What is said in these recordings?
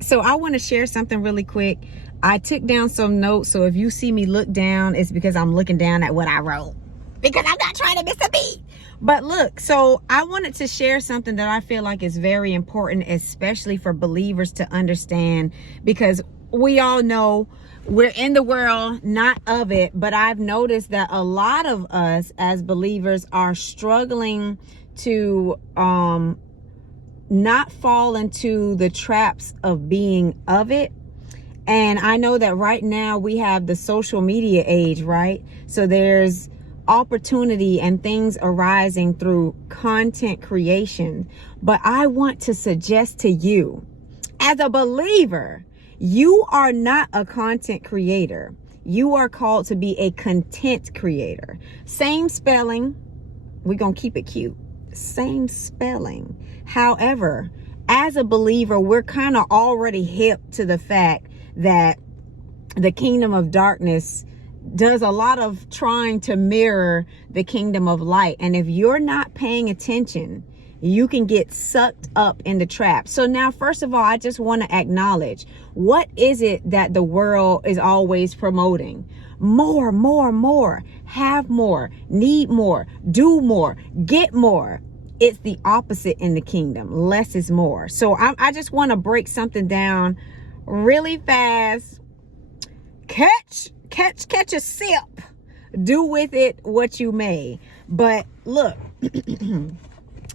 So I want to share something really quick. I took down some notes, so if you see me look down, it's because I'm looking down at what I wrote, because I'm not trying to miss a beat. But look, so I wanted to share something that I feel like is very important, especially for believers to understand, because we all know we're in the world, not of it. But I've noticed that a lot of us as believers are struggling to not fall into the traps of being of it. And I know that right now we have the social media age, right? So there's opportunity and things arising through content creation. But I want to suggest to you, as a believer, you are not a content creator. You are called to be a content creator. Same spelling. We're going to keep it cute. Same spelling. However, as a believer, we're kind of already hip to the fact that the kingdom of darkness does a lot of trying to mirror the kingdom of light. And if you're not paying attention, you can get sucked up in the trap. So now, first of all, I just want to acknowledge, what is it that the world is always promoting? More, more, more, have more, need more, do more, get more. It's the opposite in the kingdom. Less is more. So I just want to break something down really fast. Catch a sip. Do with it what you may. But look,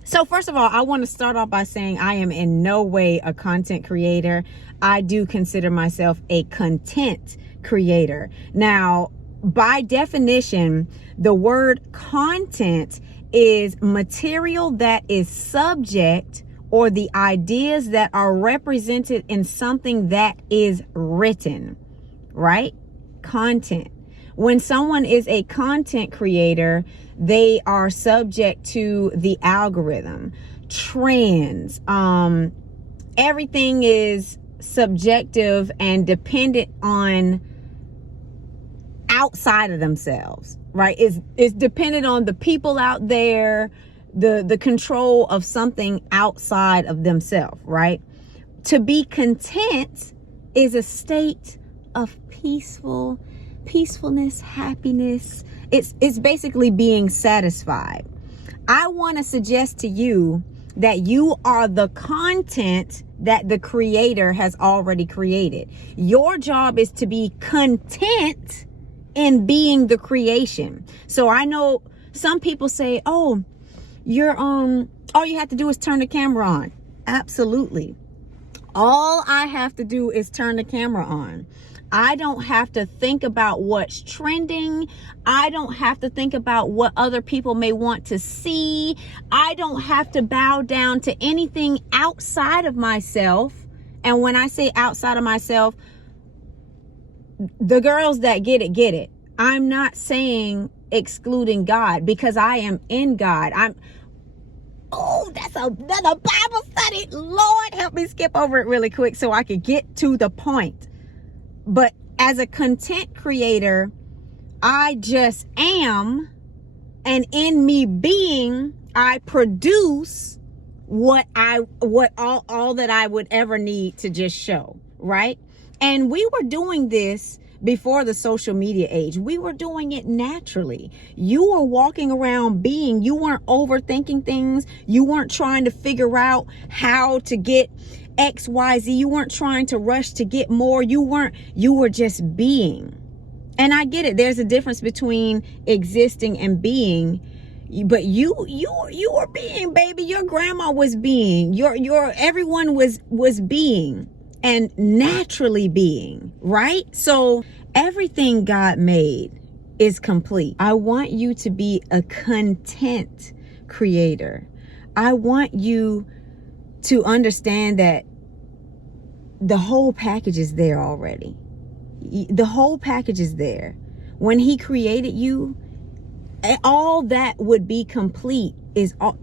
so first of all, I want to start off by saying I am in no way a content creator. I do consider myself a content creator. Now, by definition, the word content is material that is subject, or the ideas that are represented in something that is written, right? Content. When someone is a content creator, they are subject to the algorithm, trends. Everything is subjective and dependent on outside of themselves, right? It's dependent on the people out there, the control of something outside of themselves, right? To be content is a state of peacefulness, happiness. It's basically being satisfied. I want to suggest to you that you are the content that the creator has already created. Your job is to be content in being the creation. So I know some people say, oh, you're all you have to do is turn the camera on. Absolutely. All I have to do is turn the camera on. I don't have to think about what's trending. I don't have to think about what other people may want to see. I don't have to bow down to anything outside of myself. And when I say outside of myself, the girls that get it, get it. I'm not saying excluding God, because I am in God. That's another Bible study. Lord, help me skip over it really quick so I could get to the point. But as a content creator, I just am, and in me being, I produce what all that I would ever need to just show, right? And we were doing this before the social media age. We were doing it naturally. You were walking around being. You weren't overthinking things. You weren't trying to figure out how to get XYZ. You weren't trying to rush to get more. You were just being. And I get it. There's a difference between existing and being. But you were being, baby. Your grandma was being. Everyone was being. And naturally being, right? So everything God made is complete. I want you to be a content creator. I want you to understand that the whole package is there already. The whole package is there. When he created you, all that would be complete is all.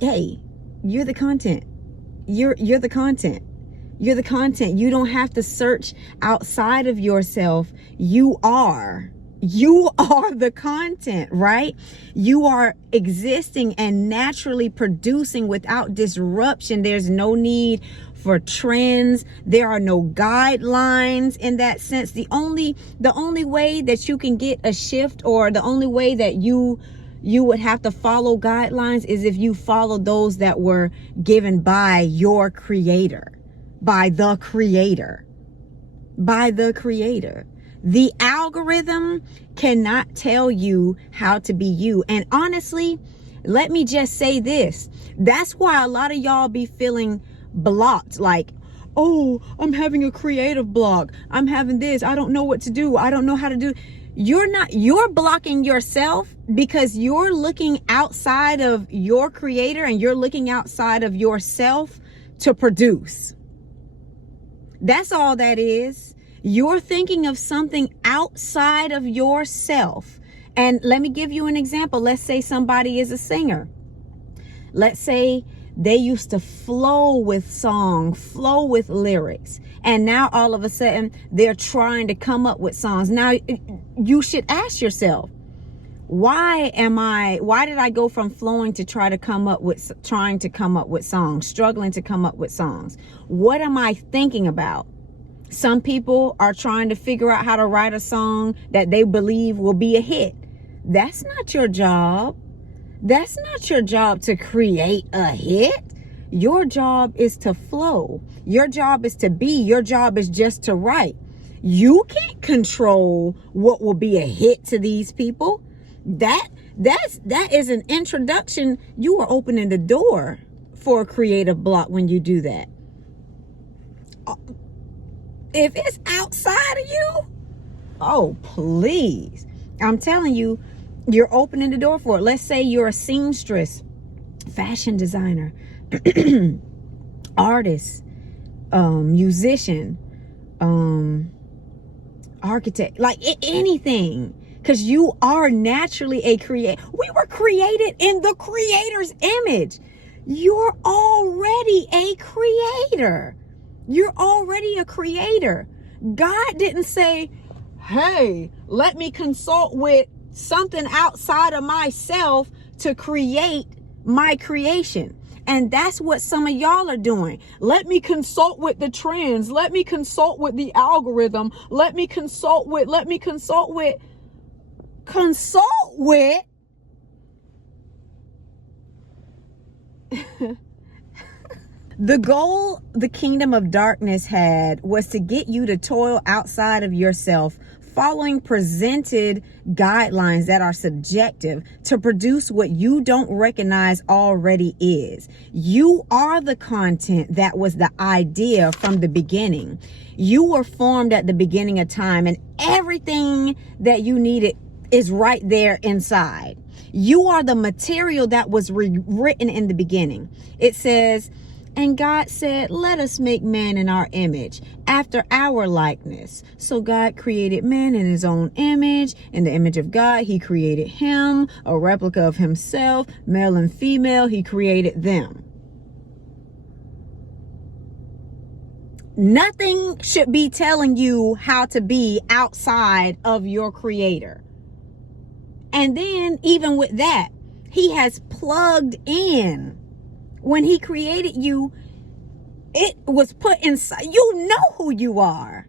Hey, you're the content. You're the content. You're the content. You don't have to search outside of yourself. You are the content, right? You are existing and naturally producing without disruption. There's no need for trends. There are no guidelines in that sense. The only way that you can get a shift, or the only way that you would have to follow guidelines, is if you follow those that were given by your creator, by the creator. The algorithm cannot tell you how to be you. And honestly, let me just say this. That's why a lot of y'all be feeling blocked. Like, oh, I'm having a creative block. I'm having this. I don't know what to do. I don't know how to do. You're blocking yourself because you're looking outside of your creator, and you're looking outside of yourself to produce. That's all that is. You're thinking of something outside of yourself. And let me give you an example. Let's say somebody is a singer. Let's say they used to flow with song, flow with lyrics. And now all of a sudden they're trying to come up with songs. Now you should ask yourself, why did I go from flowing to trying to come up with songs, struggling to come up with songs? What am I thinking about? Some people are trying to figure out how to write a song that they believe will be a hit. That's not your job. That's not your job to create a hit. Your job is to flow. Your job is to be. Your job is just to write. You can't control what will be a hit to these people. That is an introduction. You are opening the door for a creative block when you do that. If it's outside of you, oh, please. I'm telling you, you're opening the door for it. Let's say you're a seamstress, fashion designer, artist, musician, architect, like anything. Because you are naturally a creator. We were created in the creator's image. You're already a creator. You're already a creator. God didn't say, hey, let me consult with something outside of myself to create my creation. And that's what some of y'all are doing. Let me consult with the trends. Let me consult with the algorithm. Let me consult with. The goal the kingdom of darkness had was to get you to toil outside of yourself, following presented guidelines that are subjective to produce what you don't recognize already is. You are the content that was the idea from the beginning. You were formed at the beginning of time, and everything that you needed is right there inside. You are the material that was written in the beginning. It says, and God said, let us make man in our image, after our likeness. So God created man in his own image. In the image of God, he created him, a replica of himself, male and female, he created them. Nothing should be telling you how to be outside of your creator. And then even with that, he has plugged in. When he created you, it was put inside. You know who you are.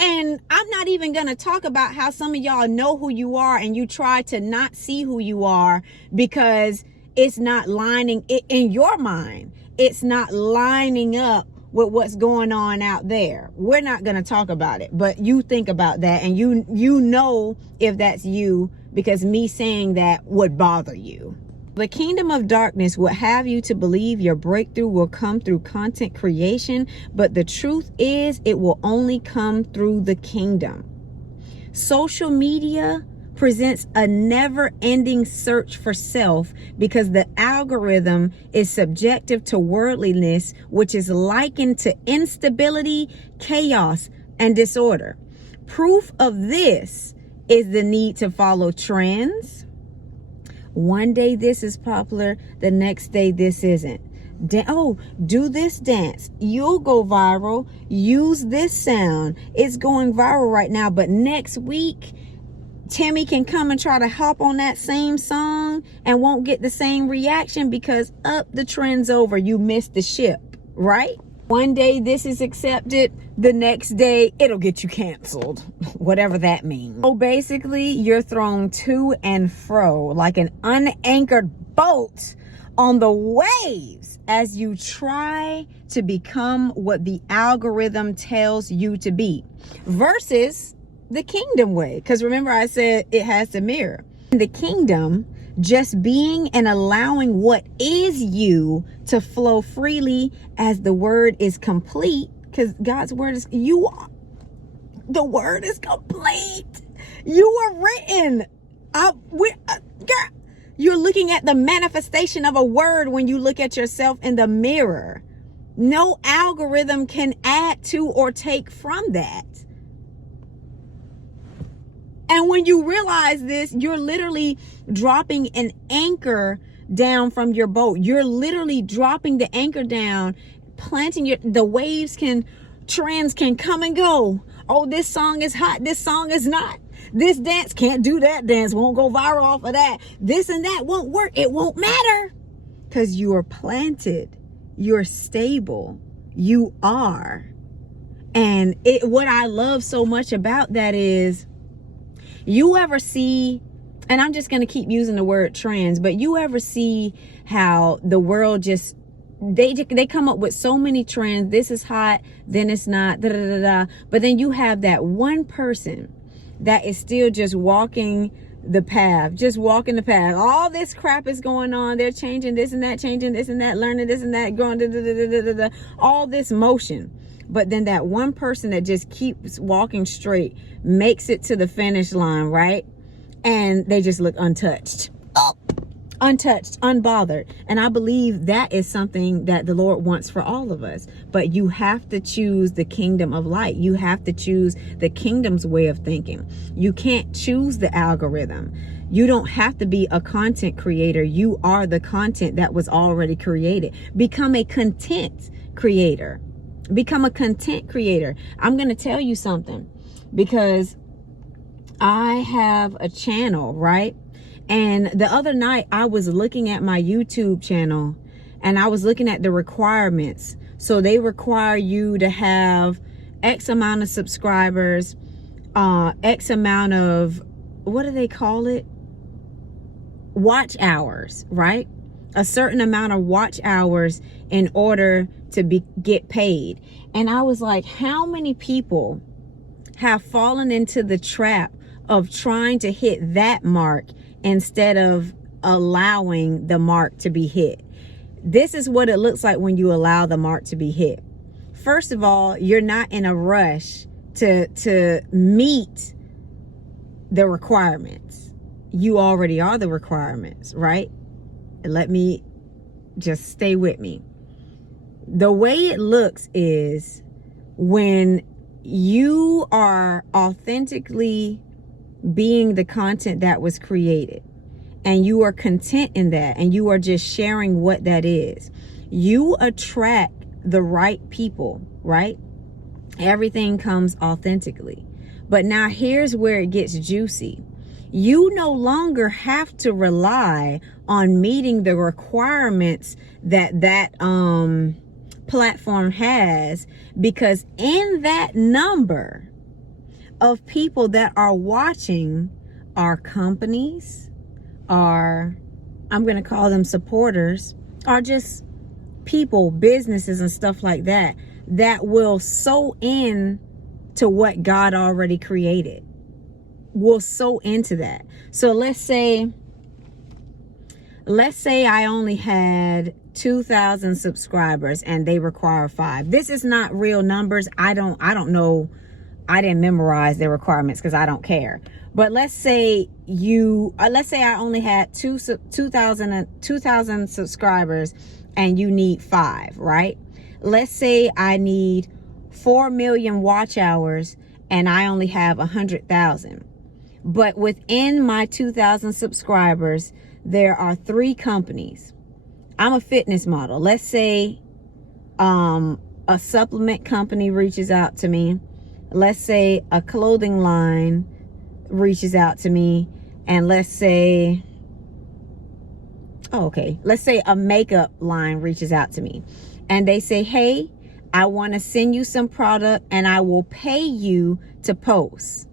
And I'm not even going to talk about how some of y'all know who you are and you try to not see who you are because it's not lining it in your mind. It's not lining up with what's going on out there. We're not going to talk about it, but you think about that, and you know if that's you, because me saying that would bother you. The kingdom of darkness will have you to believe your breakthrough will come through content creation, but the truth is it will only come through the kingdom. Social media presents a never-ending search for self because the algorithm is subjective to worldliness, which is likened to instability, chaos, and disorder. Proof of this is the need to follow trends. One day this is popular, the next day this isn't. Do this dance. You'll go viral. Use this sound. It's going viral right now, but next week, Timmy can come and try to hop on that same song and won't get the same reaction because the trend's over. You missed the ship, right? One day this is accepted, the next day it'll get you canceled, whatever that means. So basically, you're thrown to and fro like an unanchored boat on the waves as you try to become what the algorithm tells you to be, versus the kingdom way. Because remember, I said it has to mirror. In the kingdom, just being and allowing what is you to flow freely as the word is complete, because God's word is the word is complete. You are written. Girl, you're looking at the manifestation of a word when you look at yourself in the mirror. No algorithm can add to or take from that. And when you realize this, you're literally dropping an anchor down from your boat. You're literally dropping the anchor down, planting the waves trends can come and go. Oh, this song is hot. This song is not. This dance can't do that dance. Won't go viral off of that. This and that won't work. It won't matter. Because you are planted. You're stable. You are. And what I love so much about that is, you ever see, and I'm just going to keep using the word trends, but you ever see how the world just, they come up with so many trends. This is hot, then it's not, da, da, da, da. But then you have that one person that is still just walking the path, All this crap is going on. They're changing this and that, learning this and that, going, da, da, da, da, da, da, all this motion. But then that one person that just keeps walking straight makes it to the finish line, right? And they just look untouched. Untouched, unbothered. And I believe that is something that the Lord wants for all of us. But you have to choose the kingdom of light. You have to choose the kingdom's way of thinking. You can't choose the algorithm. You don't have to be a content creator. You are the content that was already created. Become a content creator. Become a content creator. I'm going to tell you something, because I have a channel, right? And the other night I was looking at my YouTube channel and I was looking at the requirements. So they require you to have X amount of subscribers, X amount of, what do they call it? Watch hours, right? A certain amount of watch hours in order to get paid. And I was like, how many people have fallen into the trap of trying to hit that mark instead of allowing the mark to be hit? This is what it looks like when you allow the mark to be hit. First of all, you're not in a rush to meet the requirements. You already are the requirements, right? Let me just stay with me. The way it looks is when you are authentically being the content that was created and you are content in that and you are just sharing what that is, you attract the right people, right? Everything comes authentically. But now here's where it gets juicy. You no longer have to rely on meeting the requirements that platform has, because in that number of people that are watching are companies, are, I'm going to call them supporters, are just people, businesses and stuff like that, that will sow in to what God already created. Will sow into that. So let's say I only had 2,000 subscribers and they require 5. This is not real numbers. I don't know. I didn't memorize their requirements because I don't care. But let's say I only had 2,000 subscribers and you need 5, right? Let's say I need 4 million watch hours and I only have 100,000. But within my 2,000 subscribers, there are 3 companies. I'm a fitness model. Let's say a supplement company reaches out to me. Let's say a clothing line reaches out to me. And let's say a makeup line reaches out to me. And they say, hey, I want to send you some product and I will pay you to post.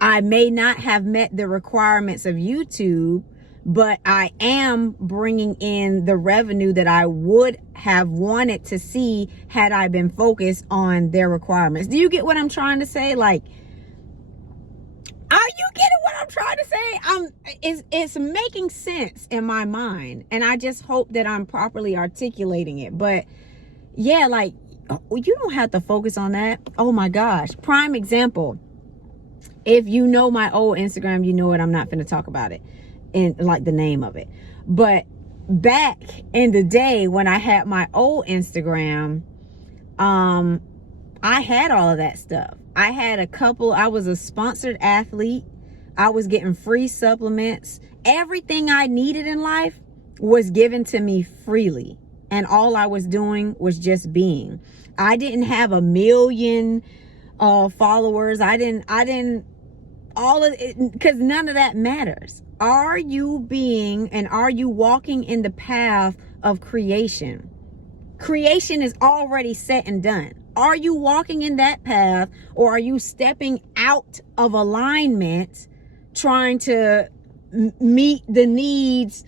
I may not have met the requirements of YouTube, but I am bringing in the revenue that I would have wanted to see had I been focused on their requirements. Do you get what I'm trying to say? Like, are you getting what I'm trying to say? It's making sense in my mind, and I just hope that I'm properly articulating it. But yeah, like, you don't have to focus on that. Oh my gosh. Prime example. If you know my old Instagram, you know it. I'm not going to talk about it and like the name of it. But back in the day when I had my old Instagram, I had all of that stuff. I had I was a sponsored athlete. I was getting free supplements. Everything I needed in life was given to me freely. And all I was doing was just being. I didn't have a million followers. I didn't all of it, because none of that matters. Are you being and are you walking in the path of creation? Creation is already set and done. Are you walking in that path, or are you stepping out of alignment, trying to meet the needs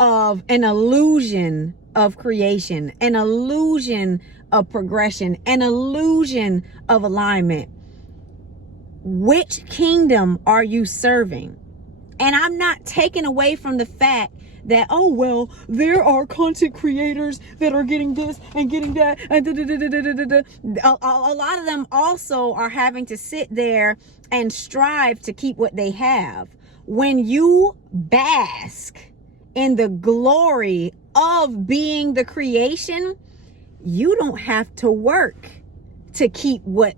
of an illusion of creation, an illusion of progression, an illusion of alignment? Which kingdom are you serving? And I'm not taking away from the fact that, oh, well, there are content creators that are getting this and getting that. And a lot of them also are having to sit there and strive to keep what they have. When you bask in the glory of being the creation, you don't have to work to keep what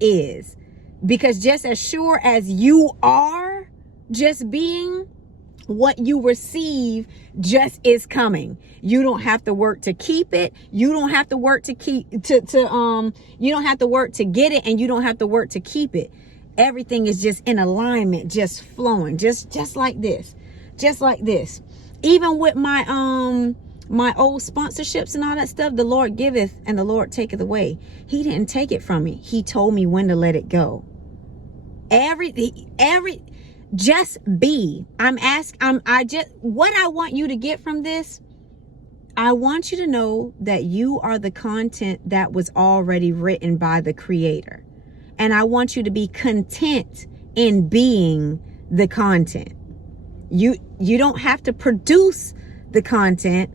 is. Because just as sure as you are just being, what you receive just is coming. You don't have to work to keep it. You don't have to work to you don't have to work to get it, and you don't have to work to keep it. Everything is just in alignment, just flowing, just like this. Just like this. Even with my my old sponsorships and all that stuff, the Lord giveth and the Lord taketh away. He didn't take it from me. He told me when to let it go. Just be. What I want you to get from this, I want you to know that you are the content that was already written by the Creator. And I want you to be content in being the content. You don't have to produce the content.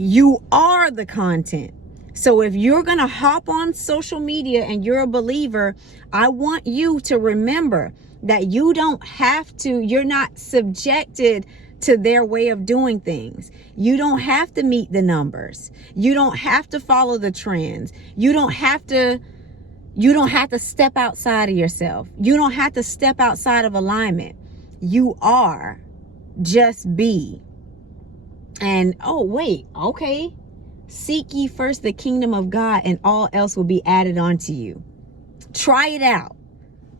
You are the content. So if you're going to hop on social media and you're a believer, I want you to remember that you don't have to, you're not subjected to their way of doing things. You don't have to meet the numbers. You don't have to follow the trends. You don't have to step outside of yourself. You don't have to step outside of alignment. You are. Just be. And oh wait, okay. Seek ye first the kingdom of God, and all else will be added onto you. Try it out.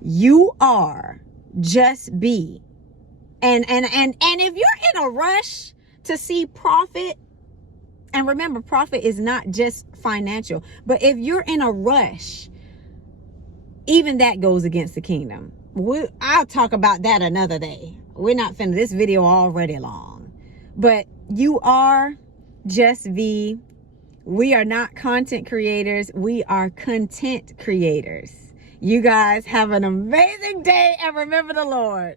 You are. Just be. And if you're in a rush to see profit, and remember, profit is not just financial, but if you're in a rush, even that goes against the kingdom. I'll talk about that another day. We're not finna, this video already long. But you are. Just be. We are not content creators. We are content creators. You guys have an amazing day, and remember the Lord.